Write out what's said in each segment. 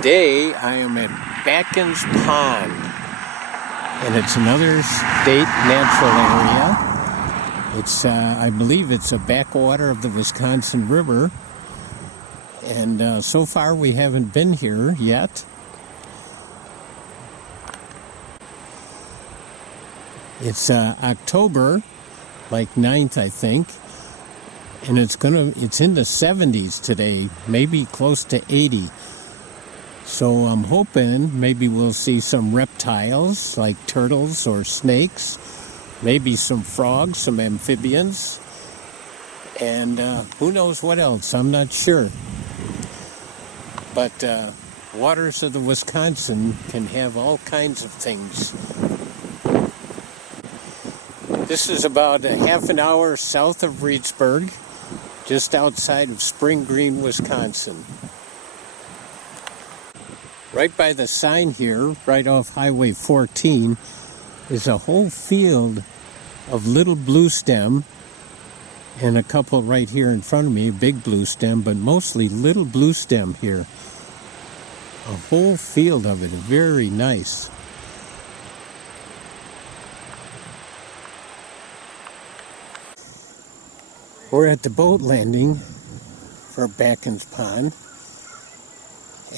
Today I am at Bakkan Pond, and it's another state natural area. It's, I believe it's a backwater of the Wisconsin River, and so far we haven't been here yet. It's October, like 9th, I think, and it's in the 70s today, maybe close to 80. So I'm hoping maybe we'll see some reptiles like turtles or snakes, maybe some frogs, some amphibians, and who knows what else, I'm not sure. But waters of the Wisconsin can have all kinds of things. This is about a half an hour south of Reedsburg, just outside of Spring Green, Wisconsin. Right by the sign here, right off Highway 14, is a whole field of little bluestem, and a couple right here in front of me, big bluestem, but mostly little bluestem here. A whole field of it, very nice. We're at the boat landing for Bakkan Pond.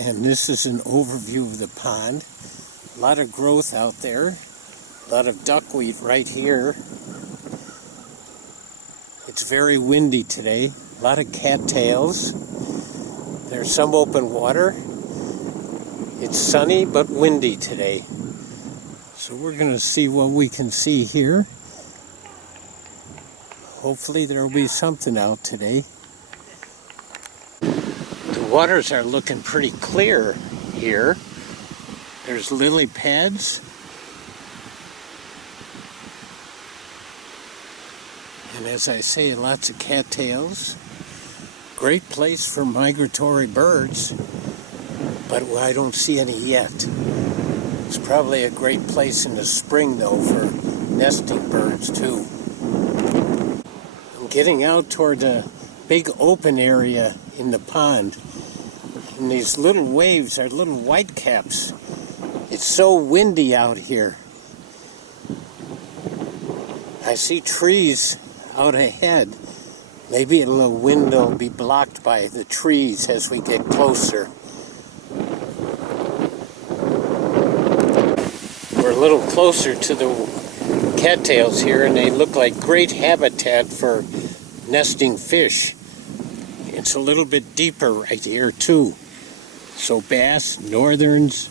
And this is an overview of the pond. A lot of growth out there. A lot of duckweed right here. It's very windy today. A lot of cattails. There's some open water. It's sunny but windy today. So we're going to see what we can see here. Hopefully there will be something out today. Waters are looking pretty clear here. There's lily pads. And as I say, lots of cattails. Great place for migratory birds, but I don't see any yet. It's probably a great place in the spring though for nesting birds too. I'm getting out toward the big open area in the pond. And these little waves are little whitecaps. It's so windy out here. I see trees out ahead. Maybe the wind will be blocked by the trees as we get closer. We're a little closer to the cattails here, and they look like great habitat for nesting fish. It's a little bit deeper right here too. So bass, northerns,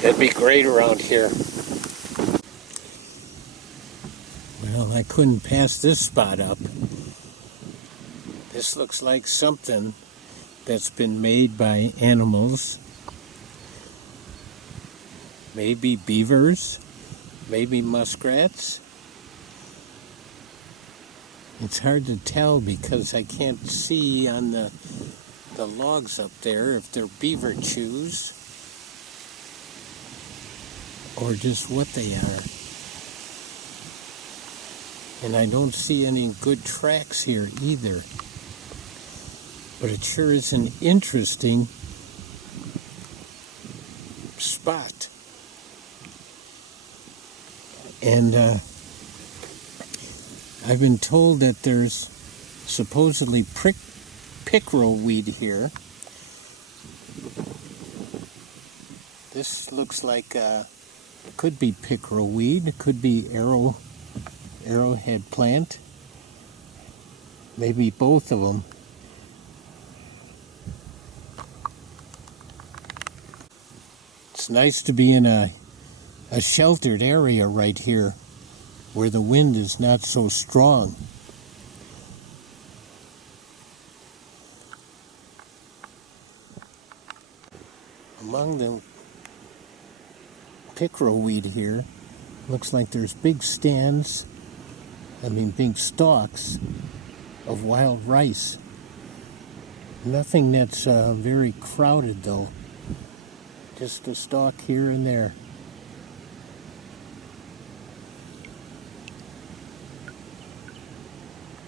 that'd be great around here. Well, I couldn't pass this spot up. This looks like something that's been made by animals. Maybe beavers, maybe muskrats. It's hard to tell because I can't see on the logs up there if they're beaver chews or just what they are. And I don't see any good tracks here either. But it sure is an interesting spot. And I've been told that there's supposedly pickerel weed here. This looks like could be pickerel weed, could be arrowhead plant, maybe both of them. It's nice to be in a sheltered area right here where the wind is not so strong. Among the pickerel weed here, looks like there's big stands, big stalks of wild rice. Nothing that's very crowded though, just a stalk here and there.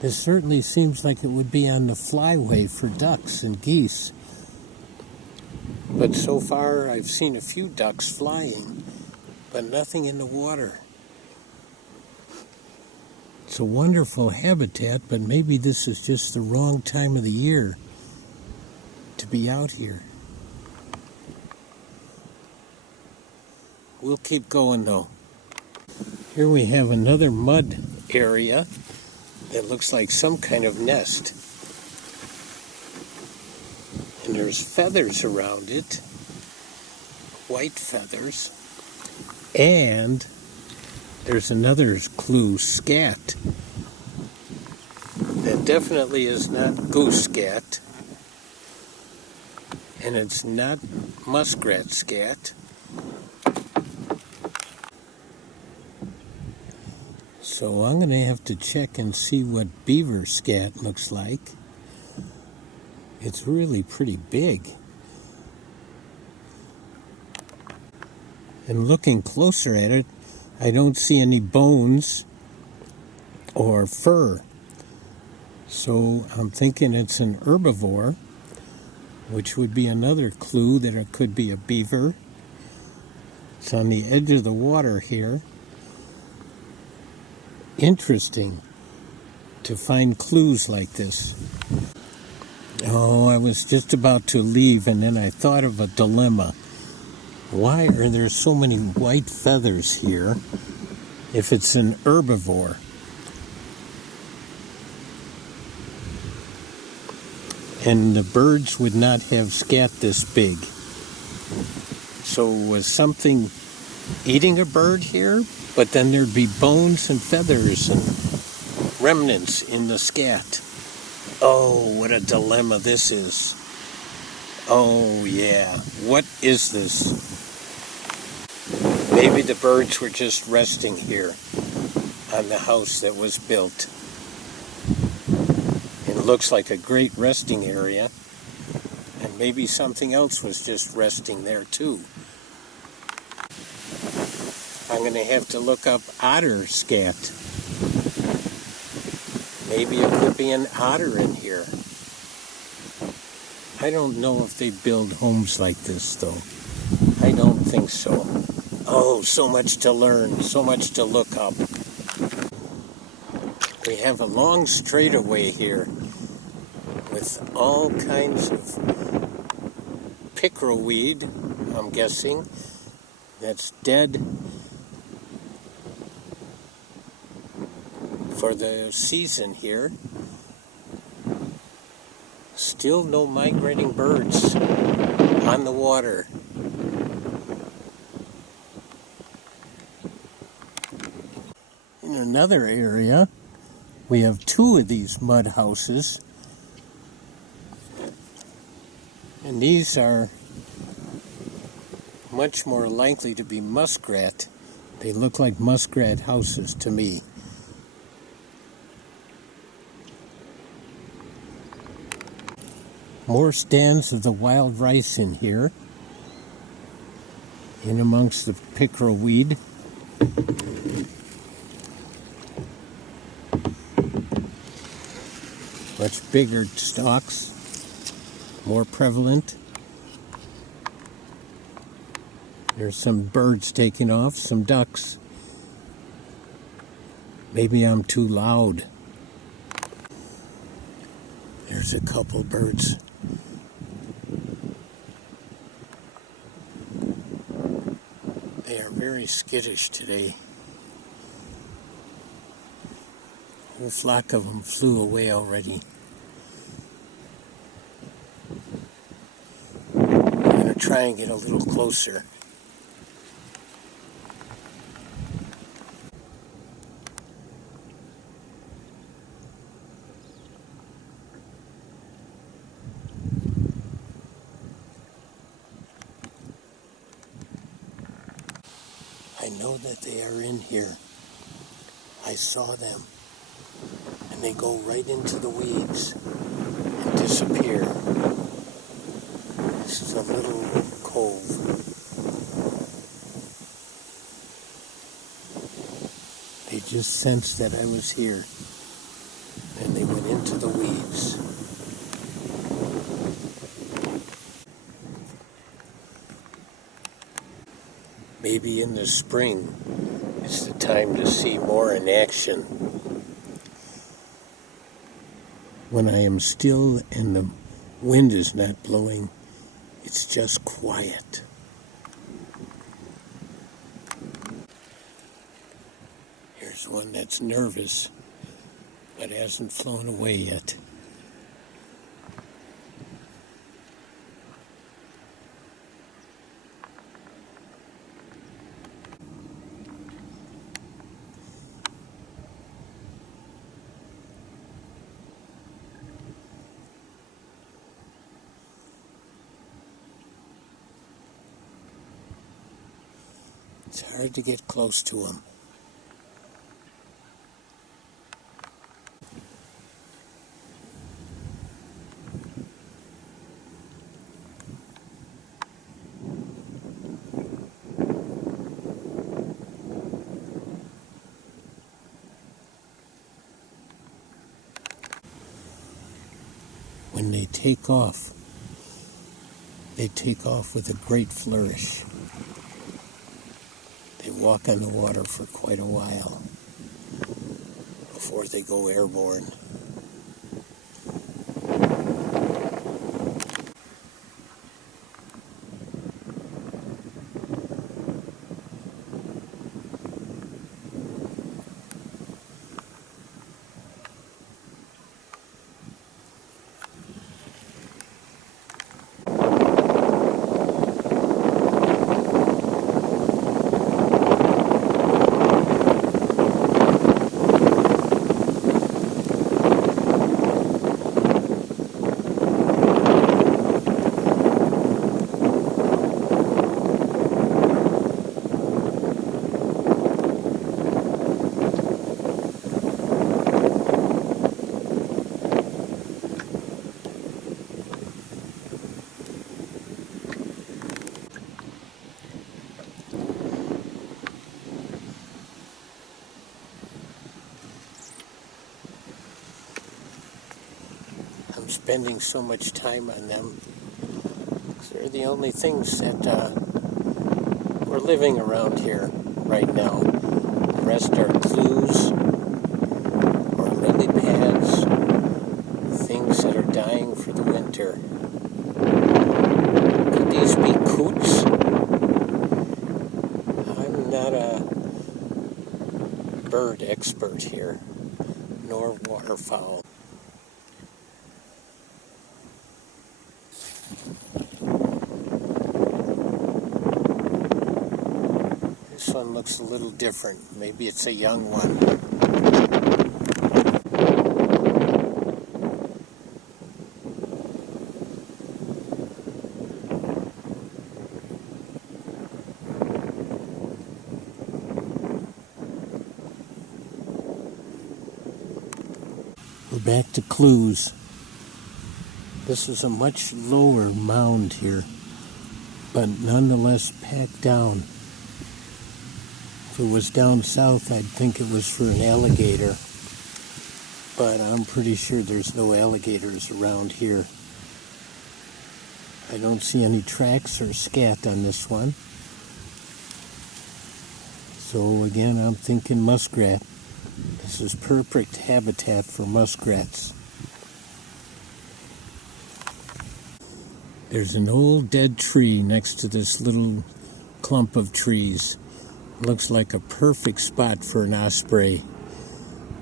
This certainly seems like it would be on the flyway for ducks and geese. But so far I've seen a few ducks flying, but nothing in the water. It's a wonderful habitat, but maybe this is just the wrong time of the year to be out here. We'll keep going though. Here we have another mud area that looks like some kind of nest. And there's feathers around it, white feathers. And there's another clue, scat. That definitely is not goose scat. And it's not muskrat scat. So I'm going to have to check and see what beaver scat looks like. It's really pretty big. And looking closer at it, I don't see any bones or fur. So I'm thinking it's an herbivore, which would be another clue that it could be a beaver. It's on the edge of the water here. Interesting to find clues like this. Oh, I was just about to leave and then I thought of a dilemma. Why are there so many white feathers here if it's an herbivore? And the birds would not have scat this big. So was something eating a bird here? But then there'd be bones and feathers and remnants in the scat. Oh, what a dilemma this is. Oh, yeah. What is this? Maybe the birds were just resting here on the house that was built. It looks like a great resting area. And maybe something else was just resting there too. I'm going to have to look up otter scat. Maybe it could be an otter in here. I don't know if they build homes like this, though. I don't think so. Oh, so much to learn, so much to look up. We have a long straightaway here with all kinds of pickerelweed, I'm guessing, that's dead for the season here. Still no migrating birds on the water. In another area, we have two of these mud houses. And these are much more likely to be muskrat. They look like muskrat houses to me. More stands of the wild rice in here, in amongst the pickerelweed. Much bigger stalks, more prevalent. There's some birds taking off, some ducks. Maybe I'm too loud. There's a couple birds. They are very skittish today. A whole flock of them flew away already. I'm going to try and get a little closer. I know that they are in here. I saw them. And they go right into the weeds and disappear. This is a little cove. They just sensed that I was here. And they went into the weeds. Maybe in the spring it's the time to see more in action. When I am still and the wind is not blowing, it's just quiet. Here's one that's nervous, but hasn't flown away yet. It's hard to get close to them. When they take off with a great flourish. They walk on the water for quite a while before they go airborne. I'm spending so much time on them. They're the only things that we're living around here right now. The rest are clues or lily pads, things that are dying for the winter. Could these be coots? I'm not a bird expert here, nor waterfowl. This one looks a little different. Maybe it's a young one. We're back to clues. This is a much lower mound here, but nonetheless packed down. If it was down south, I'd think it was for an alligator, but I'm pretty sure there's no alligators around here. I don't see any tracks or scat on this one. So again, I'm thinking muskrat. This is perfect habitat for muskrats. There's an old dead tree next to this little clump of trees. Looks like a perfect spot for an osprey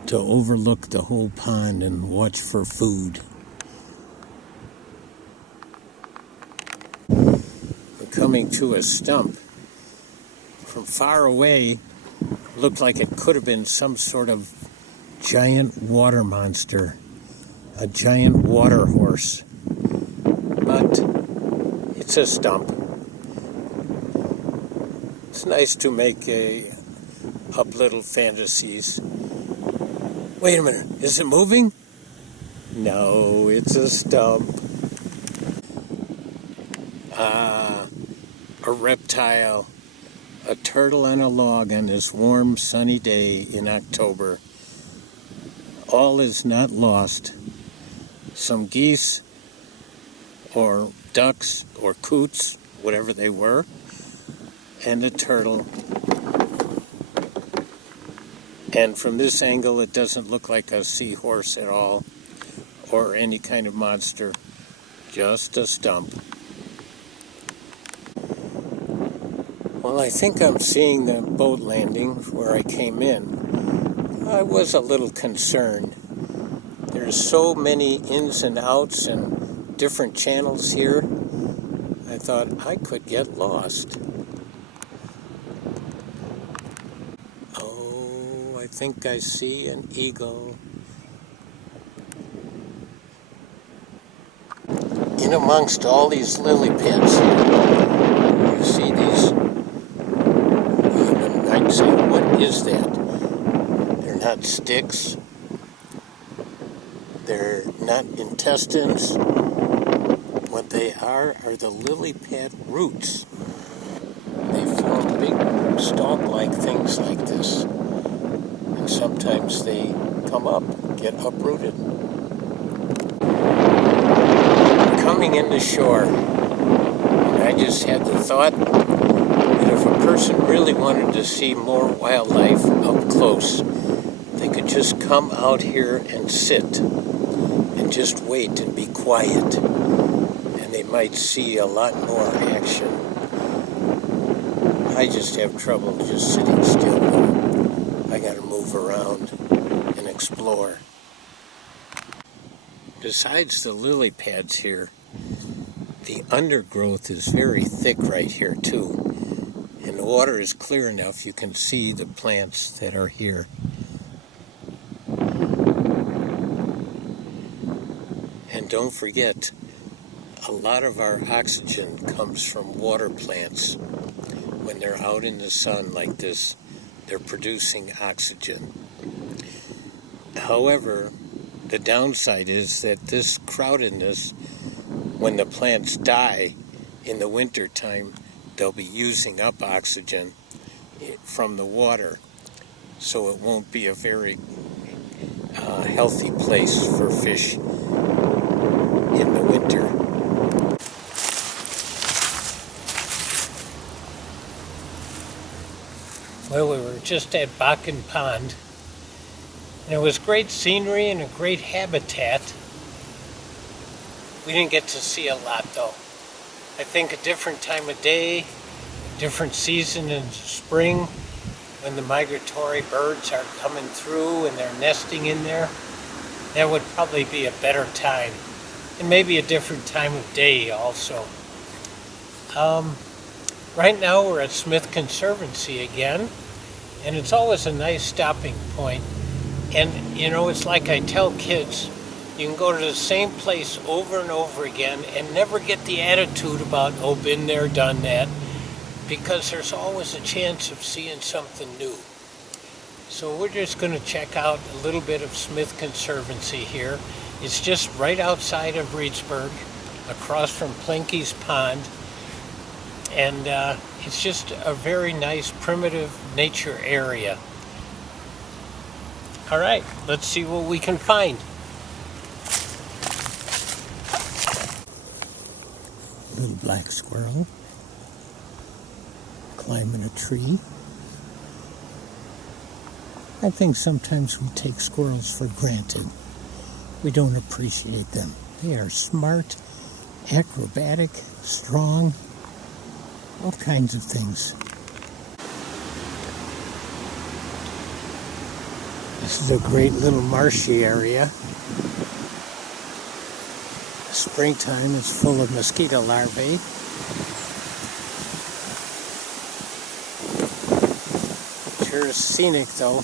to overlook the whole pond and watch for food. We're coming to a stump. From far away, looked like it could have been some sort of giant water monster, a giant water horse. But it's a stump. It's nice to make up little fantasies. Wait a minute, is it moving? No, it's a stump. A reptile, a turtle on a log on this warm, sunny day in October. All is not lost. Some geese or ducks or coots, whatever they were, and a turtle. And from this angle, it doesn't look like a seahorse at all, or any kind of monster, just a stump. Well, I think I'm seeing the boat landing where I came in. I was a little concerned. There's so many ins and outs and different channels here. I thought I could get lost. Oh, I think I see an eagle. In amongst all these lily pads here, you see these, you might say, what is that? They're not sticks. They're not intestines. What they are the lily pad roots. They form big stalk-like things like this. And sometimes they come up, get uprooted. Coming in the shore, and I just had the thought that if a person really wanted to see more wildlife up close, they could just come out here and sit and just wait and be quiet, and they might see a lot more action. I just have trouble just sitting still. I gotta move around and explore. Besides the lily pads here, the undergrowth is very thick right here too. And the water is clear enough you can see the plants that are here. And don't forget, a lot of our oxygen comes from water plants. When they're out in the sun like this, they're producing oxygen. However, the downside is that this crowdedness, when the plants die in the winter time, they'll be using up oxygen from the water. So it won't be a very healthy place for fish in the winter. Well, we were just at Bakkan Pond, and it was great scenery and a great habitat. We didn't get to see a lot though. I think a different time of day, different season in spring, when the migratory birds are coming through and they're nesting in there, that would probably be a better time. And maybe a different time of day also. Right now we're at Smith Conservancy again, and it's always a nice stopping point. And you know, it's like I tell kids, you can go to the same place over and over again and never get the attitude about, oh, been there, done that, because there's always a chance of seeing something new. So we're just going to check out a little bit of Smith Conservancy here. It's just right outside of Reedsburg, across from Plinky's Pond, and it's just a very nice primitive nature area. All right, let's see what we can find. Little black squirrel climbing a tree. I think sometimes we take squirrels for granted. We don't appreciate them. They are smart, acrobatic, strong, all kinds of things. This is a great little marshy area. Springtime is full of mosquito larvae. Sure is scenic though.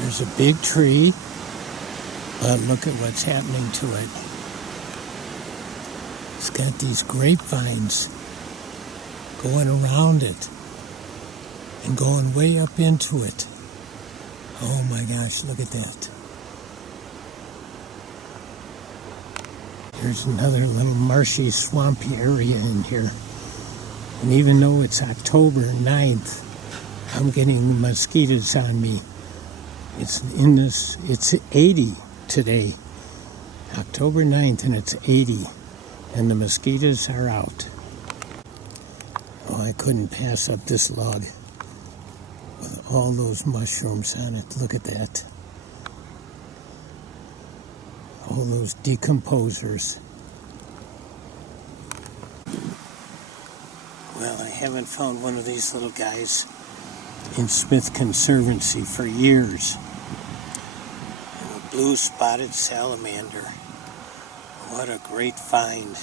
There's a big tree, but look at what's happening to it. It's got these grapevines going around it and going way up into it. Oh my gosh, look at that. There's another little marshy, swampy area in here. And even though it's October 9th, I'm getting mosquitoes on me. It's 80 today. October 9th, and it's 80. and the mosquitoes are out. Oh, I couldn't pass up this log with all those mushrooms on it. Look at that. All those decomposers. Well, I haven't found one of these little guys in Smith Conservancy for years. A Blue Spotted Salamander. What a great find.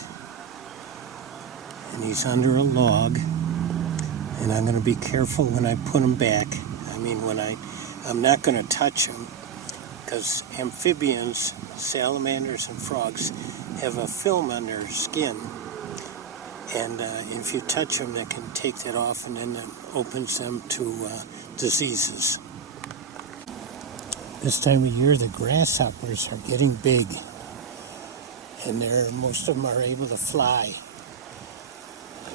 And he's under a log, and I'm going to be careful when I put him back. I mean, I'm not going to touch him, because amphibians, salamanders and frogs, have a film on their skin, and if you touch them, they can take that off, and then it opens them to diseases. This time of year, the grasshoppers are getting big, and most of them are able to fly.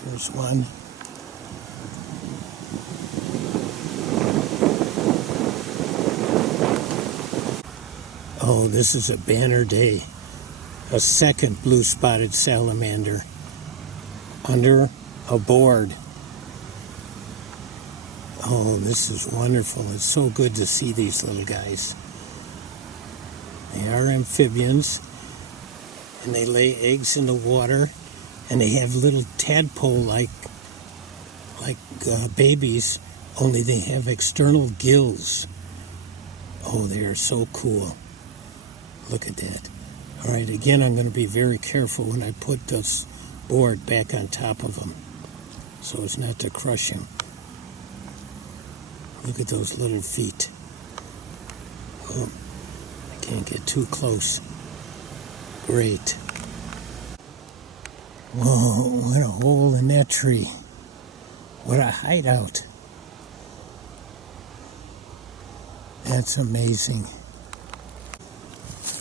Here's one. Oh, this is a banner day. A second blue spotted salamander under a board. Oh, this is wonderful. It's so good to see these little guys. They are amphibians, and they lay eggs in the water, and they have little tadpole-like babies, only they have external gills. Oh, they are so cool. Look at that. All right, again, I'm going to be very careful when I put this board back on top of them, so as not to crush him. Look at those little feet. Oh, I can't get too close. Great. Whoa, what a hole in that tree. What a hideout. That's amazing.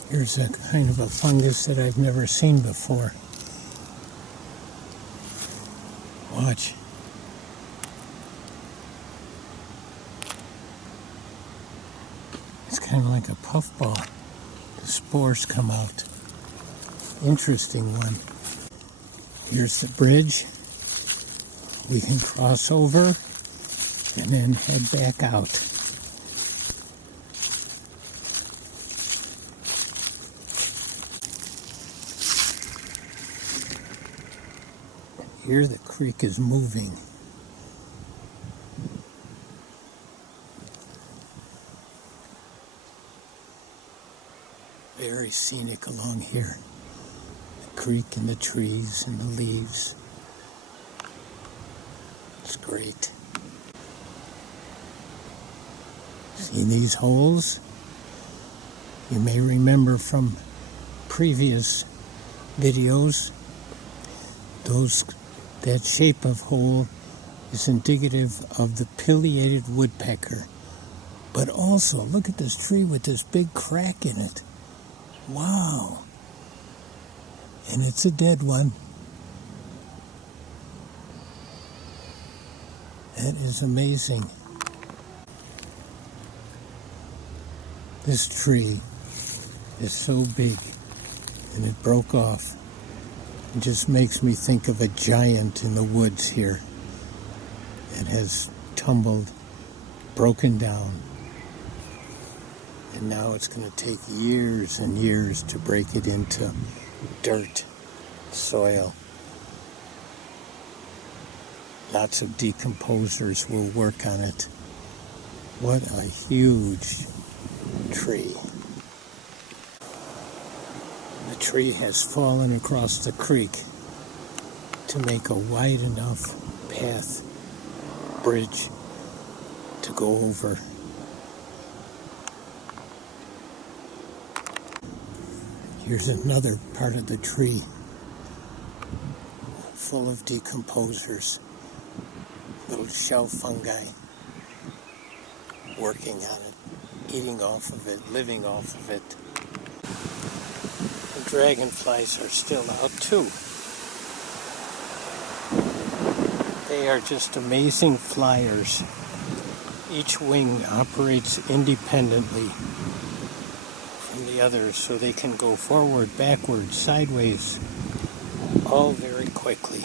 Here's a kind of a fungus that I've never seen before. Watch. It's kind of like a puffball. The spores come out. Interesting one. Here's the bridge. We can cross over and then head back out. Here the creek is moving. Very scenic along here. The creek and the trees and the leaves. It's great. See these holes? You may remember from previous videos, that shape of hole is indicative of the pileated woodpecker. But also, look at this tree with this big crack in it. Wow. And it's a dead one. That is amazing. This tree is so big, and it broke off. It just makes me think of a giant in the woods here. It has tumbled, broken down, and now it's going to take years and years to break it into dirt, soil. Lots of decomposers will work on it. What a huge tree. The tree has fallen across the creek to make a wide enough path, bridge, to go over. Here's another part of the tree full of decomposers, little shell fungi working on it, eating off of it, living off of it. The dragonflies are still out too. They are just amazing flyers. Each wing operates independently from the others, so they can go forward, backwards, sideways, all very quickly.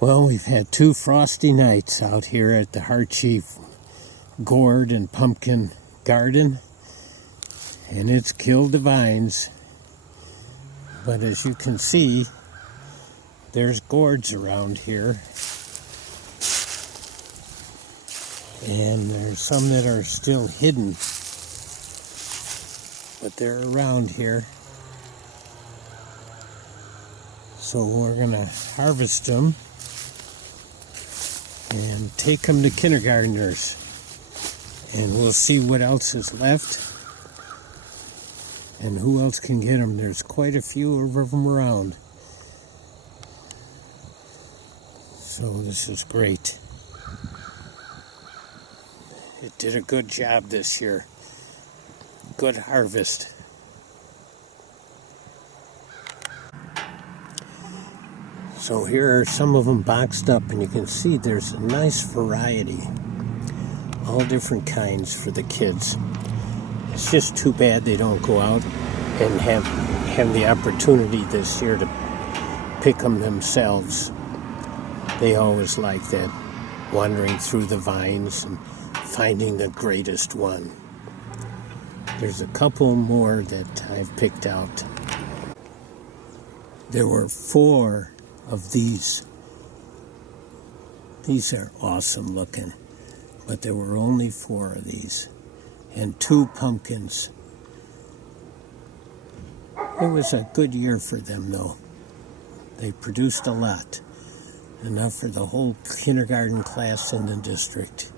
Well, we've had 2 frosty nights out here at the Hartje Gourd and Pumpkin Garden, and it's killed the vines. But as you can see, there's gourds around here, and there's some that are still hidden, but they're around here. So we're gonna harvest them and take them to kindergartners, and we'll see what else is left and who else can get them. There's quite a few of them around, so this is great. It did a good job this year. Good harvest. So here are some of them boxed up, and you can see there's a nice variety. All different kinds for the kids. It's just too bad they don't go out and have the opportunity this year to pick them themselves. They always like that, wandering through the vines and finding the greatest one. There's a couple more that I've picked out. There were 4 of these. These are awesome looking, but there were only 4 of these, and 2 pumpkins. It was a good year for them, though. They produced a lot, enough for the whole kindergarten class in the district,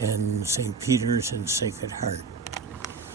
and St. Peter's and Sacred Heart.